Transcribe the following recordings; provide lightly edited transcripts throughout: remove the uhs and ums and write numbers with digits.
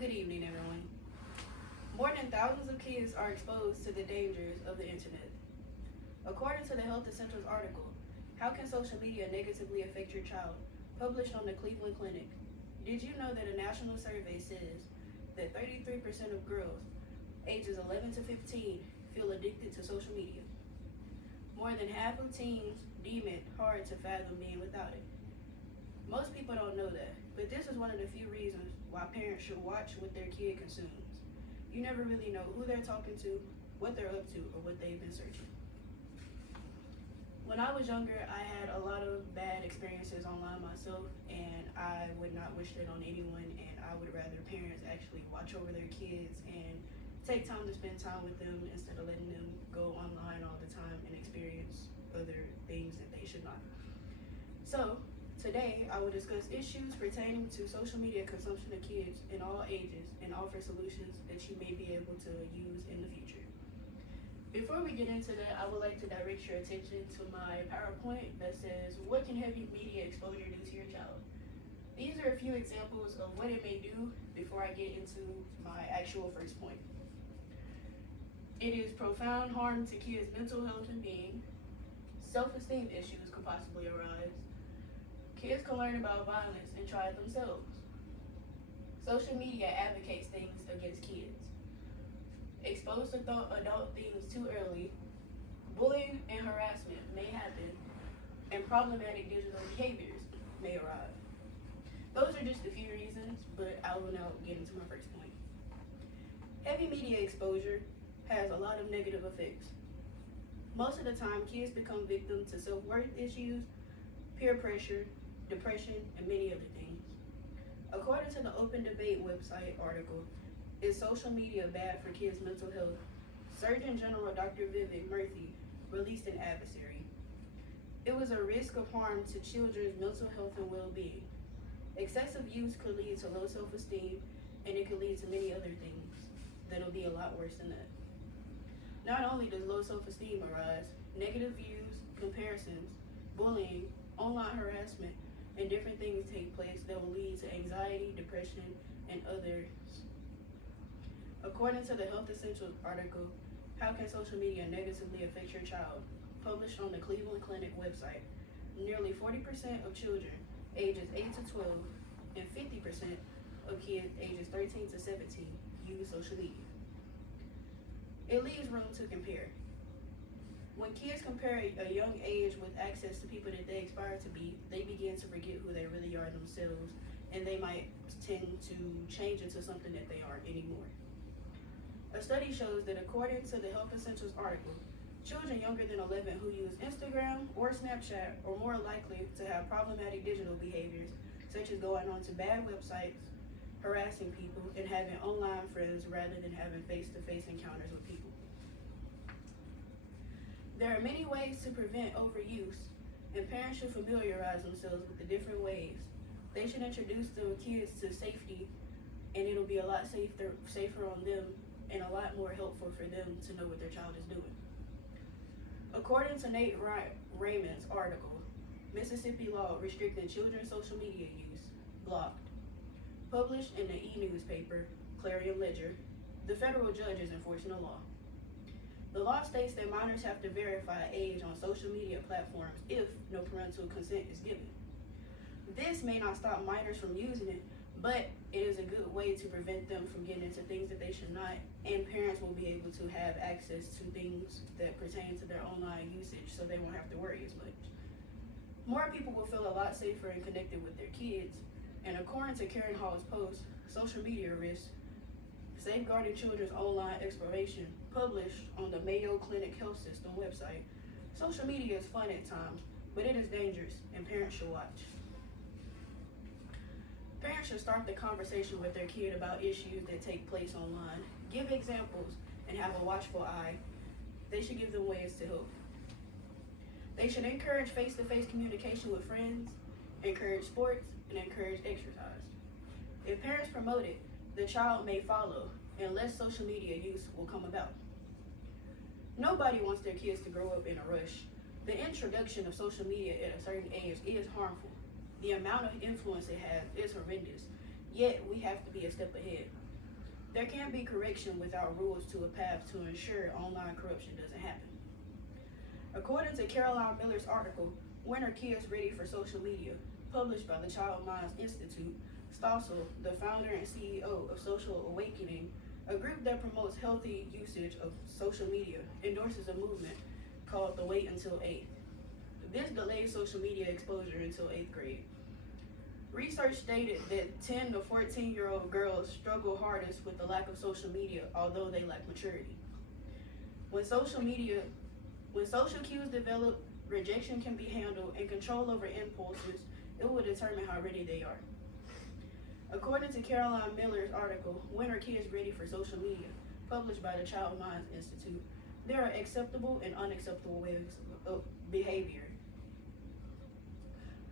Good evening, everyone. More than thousands of kids are exposed to the dangers of the internet. According to the Health Essentials article, How Can Social Media Negatively Affect Your Child? Published on the Cleveland Clinic, did you know that a national survey says that 33% of girls ages 11 to 15 feel addicted to social media? More than half of teens deem it hard to fathom being without it. Most people don't know that, but this is one of the few reasons why parents should watch what their kid consumes. You never really know who they're talking to, what they're up to, or what they've been searching. When I was younger, I had a lot of bad experiences online myself, and I would not wish that on anyone, and I would rather parents actually watch over their kids and take time to spend time with them instead of letting them go online all the time and experience other things that they should not. So, today, I will discuss issues pertaining to social media consumption of kids in all ages and offer solutions that you may be able to use in the future. Before we get into that, I would like to direct your attention to my PowerPoint that says, what can heavy media exposure do to your child? These are a few examples of what it may do before I get into my actual first point. It is profound harm to kids' mental health and being. Self-esteem issues could possibly arise. Kids can learn about violence and try it themselves. Social media advocates things against kids. Exposed to adult themes too early. Bullying and harassment may happen, and problematic digital behaviors may arise. Those are just a few reasons, but I will now get into my first point. Heavy media exposure has a lot of negative effects. Most of the time, kids become victims to self-worth issues, peer pressure, depression, and many other things. According to the Open Debate website article, Is Social Media Bad for Kids' Mental Health? Surgeon General Dr. Vivek Murthy released an advisory. It was a risk of harm to children's mental health and well-being. Excessive use could lead to low self-esteem, and it could lead to many other things that'll be a lot worse than that. Not only does low self-esteem arise, negative views, comparisons, bullying, online harassment, and different things take place that will lead to anxiety, depression, and others. According to the Health Essentials article, How Can Social Media Negatively Affect Your Child? Published on the Cleveland Clinic website, nearly 40% of children ages 8 to 12 and 50% of kids ages 13 to 17 use social media. It leaves room to compare. When kids compare a young age with access to people that they aspire to be, they begin to forget who they really are themselves, and they might tend to change into something that they aren't anymore. A study shows that according to the Health Essentials article, children younger than 11 who use Instagram or Snapchat are more likely to have problematic digital behaviors, such as going onto bad websites, harassing people, and having online friends rather than having face-to-face encounters with people. There are many ways to prevent overuse, and parents should familiarize themselves with the different ways. They should introduce their kids to safety, and it'll be a lot safer on them and a lot more helpful for them to know what their child is doing. According to Nate Raymond's article, Mississippi law restricting children's social media use, blocked. Published in the e-newspaper, Clarion Ledger, the federal judge is enforcing the law. The law states that minors have to verify age on social media platforms if no parental consent is given. This may not stop minors from using it, but it is a good way to prevent them from getting into things that they should not, and parents will be able to have access to things that pertain to their online usage so they won't have to worry as much. More people will feel a lot safer and connected with their kids, and according to Karen Hall's post, Social Media Risks, Safeguarding Children's Online Exploration, published on the Mayo Clinic Health System website, social media is fun at times, but it is dangerous, and parents should watch. Parents should start the conversation with their kid about issues that take place online. Give examples and have a watchful eye. They should give them ways to help. They should encourage face-to-face communication with friends, encourage sports, and encourage exercise. If parents promote it, the child may follow, and less social media use will come about. Nobody wants their kids to grow up in a rush. The introduction of social media at a certain age is harmful. The amount of influence it has is horrendous, yet we have to be a step ahead. There can't be correction without rules to a path to ensure online corruption doesn't happen. According to Caroline Miller's article, When Are Kids Ready for Social Media?, published by the Child Minds Institute, Stossel, the founder and CEO of Social Awakening, a group that promotes healthy usage of social media, endorses a movement called the Wait Until 8th. This delays social media exposure until 8th grade. Research stated that 10 to 14-year-old girls struggle hardest with the lack of social media, although they lack maturity. When social cues develop, rejection can be handled, and control over impulses, it will determine how ready they are. According to Caroline Miller's article, When Are Kids Ready for Social Media?, published by the Child Minds Institute, there are acceptable and unacceptable ways of behavior.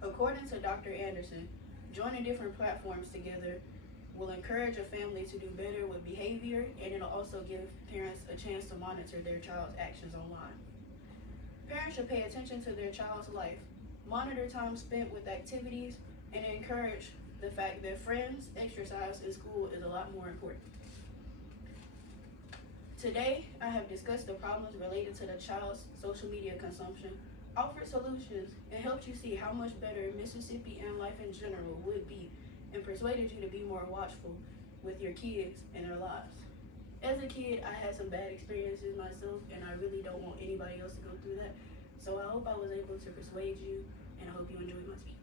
According to Dr. Anderson, joining different platforms together will encourage a family to do better with behavior, and it'll also give parents a chance to monitor their child's actions online. Parents should pay attention to their child's life, monitor time spent with activities, and encourage the fact that friends, exercise, and school is a lot more important. Today, I have discussed the problems related to the child's social media consumption, offered solutions, and helped you see how much better Mississippi and life in general would be, and persuaded you to be more watchful with your kids and their lives. As a kid, I had some bad experiences myself, and I really don't want anybody else to go through that. So I hope I was able to persuade you, and I hope you enjoyed my speech.